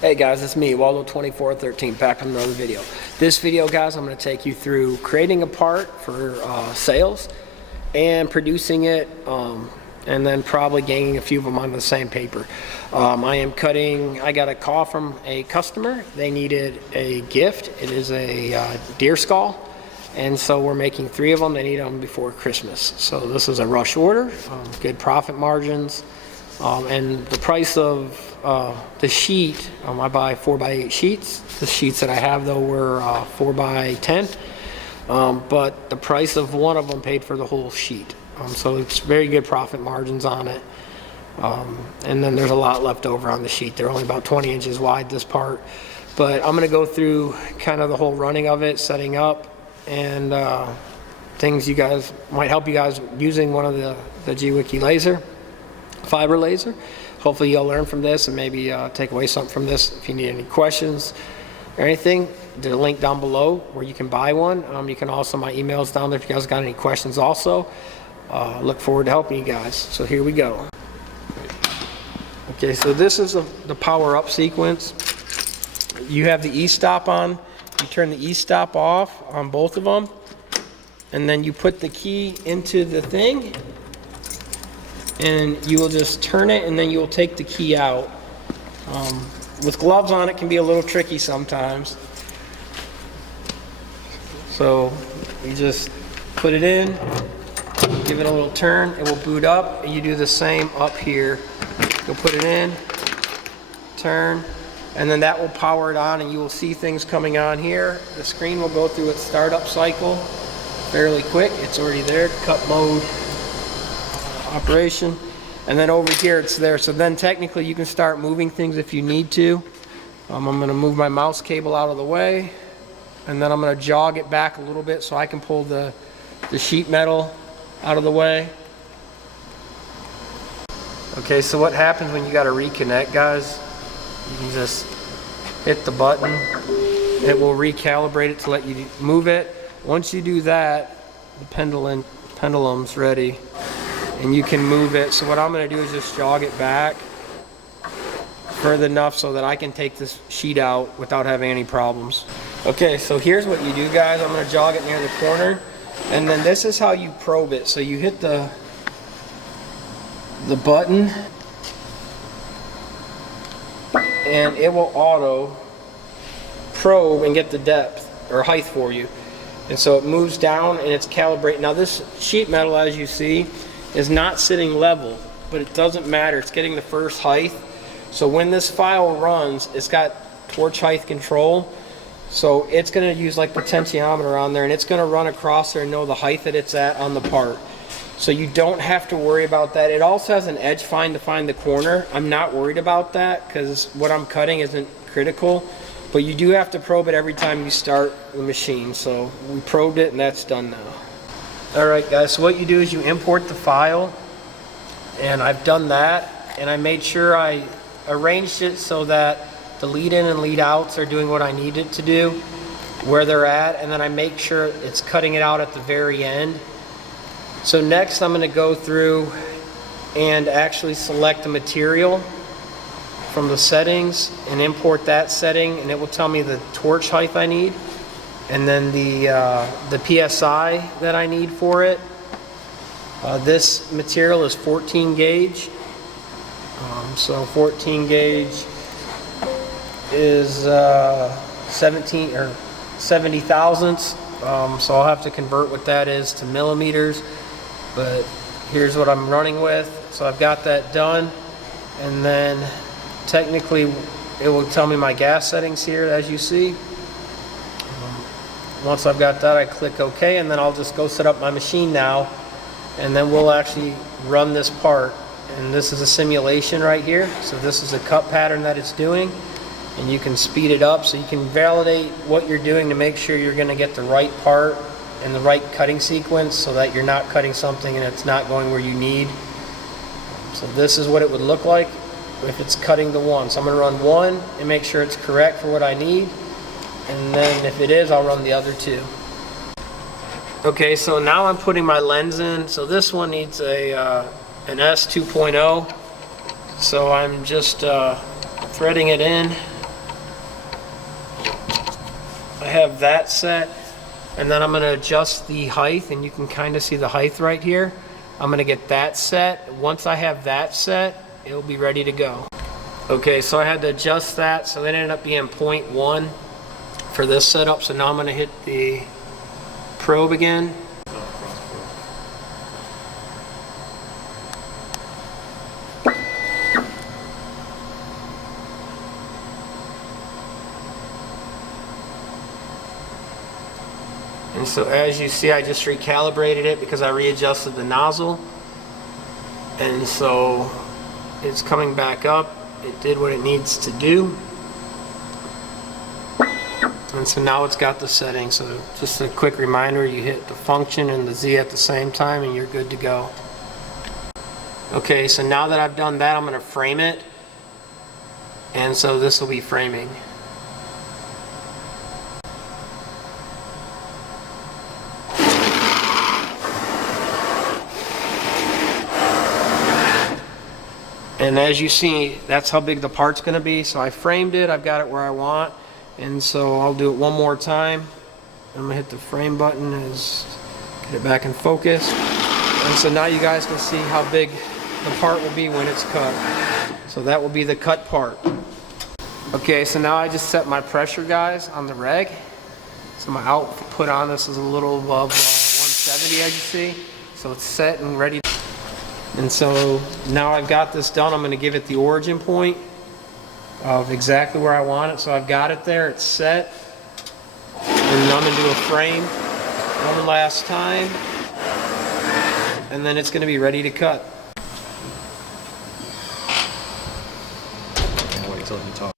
Hey guys, it's me, ROLLO2413, back with another video. This video, guys, I'm going to take you through creating a part for sales and producing it, and then probably ganging a few of them on the same paper. I got a call from a customer. They needed a gift. It is a deer skull, and so we're making 3 of them. They need them before Christmas. So this is a rush order, good profit margins, and the price of the sheet, I buy 4x8 sheets. The sheets that I have though were 4x10, but the price of one of them paid for the whole sheet. So it's very good profit margins on it. And then there's a lot left over on the sheet. They're only about 20 inches wide, this part. But I'm going to go through kind of the whole running of it, setting up, and things you guys might help you guys using one of the Gweike laser, fiber laser. Hopefully you'll learn from this and maybe take away something from this. If you need any questions or anything, there's a link down below where you can buy one. You can also, my email's down there if you guys got any questions also. Look forward to helping you guys. So here we go. Okay, so this is the power up sequence. You have the e-stop on. You turn the e-stop off on both of them, and then you put the key into the thing, and you will just turn it, and then you will take the key out. With gloves on, it can be a little tricky sometimes. So you just put it in, give it a little turn, it will boot up, and you do the same up here. You'll put it in, turn, and then that will power it on, and you will see things coming on here. The screen will go through its startup cycle fairly quick. It's already there, cut mode, operation, and then over here it's there. So then technically you can start moving things if you need to. I'm going to move my mouse cable out of the way, and then I'm going to jog it back a little bit so I can pull the sheet metal out of the way. Okay, so what happens when you got to reconnect, guys? You can just hit the button. It will recalibrate it to let you move it. Once you do that, the pendulum's ready, and you can move it. So what I'm going to do is just jog it back further enough so that I can take this sheet out without having any problems. Okay, so here's what you do, guys. I'm going to jog it near the corner, and then this is how you probe it. So you hit the button, and it will auto probe and get the depth or height for you. And so it moves down and it's calibrated. Now this sheet metal, as you see, is not sitting level, but it doesn't matter. It's getting the first height. So when this file runs, it's got torch height control. So it's going to use like potentiometer on there, and it's going to run across there and know the height that it's at on the part. So you don't have to worry about that. It also has an edge find to find the corner. I'm not worried about that because what I'm cutting isn't critical. But you do have to probe it every time you start the machine. So we probed it, and that's done now. Alright guys, so what you do is you import the file, and I've done that, and I made sure I arranged it so that the lead in and lead outs are doing what I need it to do, where they're at, and then I make sure it's cutting it out at the very end. So next I'm going to go through and actually select the material from the settings and import that setting, and it will tell me the torch height I need, and then the PSI that I need for it. This material is 14 gauge, so 14 gauge is 17 or 70 thousandths, so I'll have to convert what that is to millimeters, but here's what I'm running with. So I've got that done, and then technically it will tell me my gas settings here, as you see. Once I've got that, I click OK, and then I'll just go set up my machine now, and then we'll actually run this part. And this is a simulation right here, so this is a cut pattern that it's doing, and you can speed it up so you can validate what you're doing to make sure you're going to get the right part and the right cutting sequence so that you're not cutting something and it's not going where you need. So this is what it would look like if it's cutting the one. So I'm going to run one and make sure it's correct for what I need, and then if it is, I'll run the other two. Okay, so now I'm putting my lens in. So this one needs an S 2.0. So I'm just threading it in I have that set, and then I'm going to adjust the height, and you can kind of see the height right here. I'm going to get that set. Once I have that set, it'll be ready to go. Okay, so I had to adjust that, so it ended up being 0.1 for this setup. So now I'm going to hit the probe again. And so as you see, I just recalibrated it because I readjusted the nozzle. And so it's coming back up. It did what it needs to do. And so now it's got the setting. So just a quick reminder, you hit the function and the Z at the same time and you're good to go. Okay, so now that I've done that, I'm going to frame it. And so this will be framing. And as you see, that's how big the part's going to be. So I framed it, I've got it where I want, and so I'll do it one more time. I'm going to hit the frame button, get it back in focus. And so now you guys can see how big the part will be when it's cut. So that will be the cut part. Okay, so now I just set my pressure, guys, on the reg. So my output on this is a little above 170, as you see. So it's set and ready. And so now I've got this done. I'm going to give it the origin point of exactly where I want it. So I've got it there, it's set. And I'm going to do a frame one last time. And then it's going to be ready to cut. Can't wait till you talk.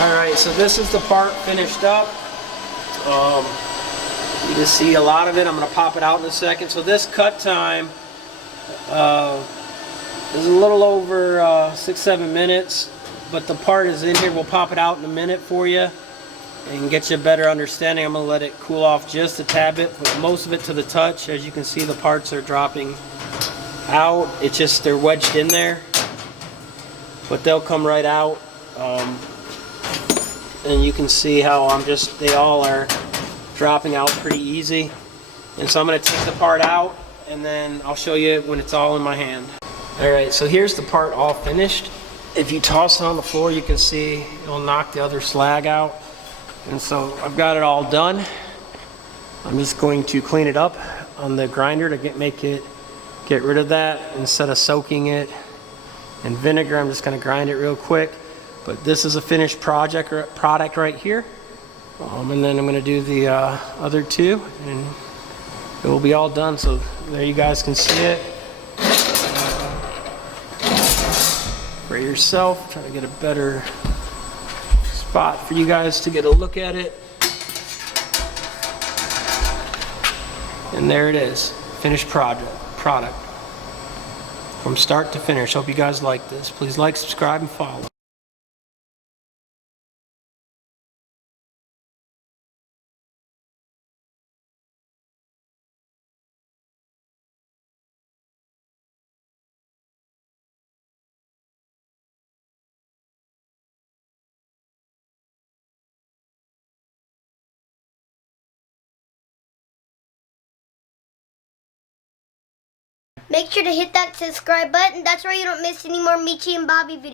Alright, so this is the part finished up. You can see a lot of it. I'm going to pop it out in a second. So this cut time is a little over 6-7 minutes, but the part is in here. We'll pop it out in a minute for you and get you a better understanding. I'm going to let it cool off just a tad bit, put most of it to the touch. As you can see, the parts are dropping out. It's just they're wedged in there, but they'll come right out. And you can see how they all are dropping out pretty easy. And so I'm going to take the part out and then I'll show you when it's all in my hand. Alright, so here's the part all finished. If you toss it on the floor, you can see it'll knock the other slag out. And so I've got it all done. I'm just going to clean it up on the grinder to get rid of that. Instead of soaking it in vinegar, I'm just going to grind it real quick. But this is a finished product right here. And then I'm going to do the other two, and it will be all done. So there you guys can see it for yourself. Try to get a better spot for you guys to get a look at it. And there it is, finished product from start to finish. Hope you guys like this. Please like, subscribe, and follow. Make sure to hit that subscribe button. That's where you don't miss any more Michi and Bobby videos.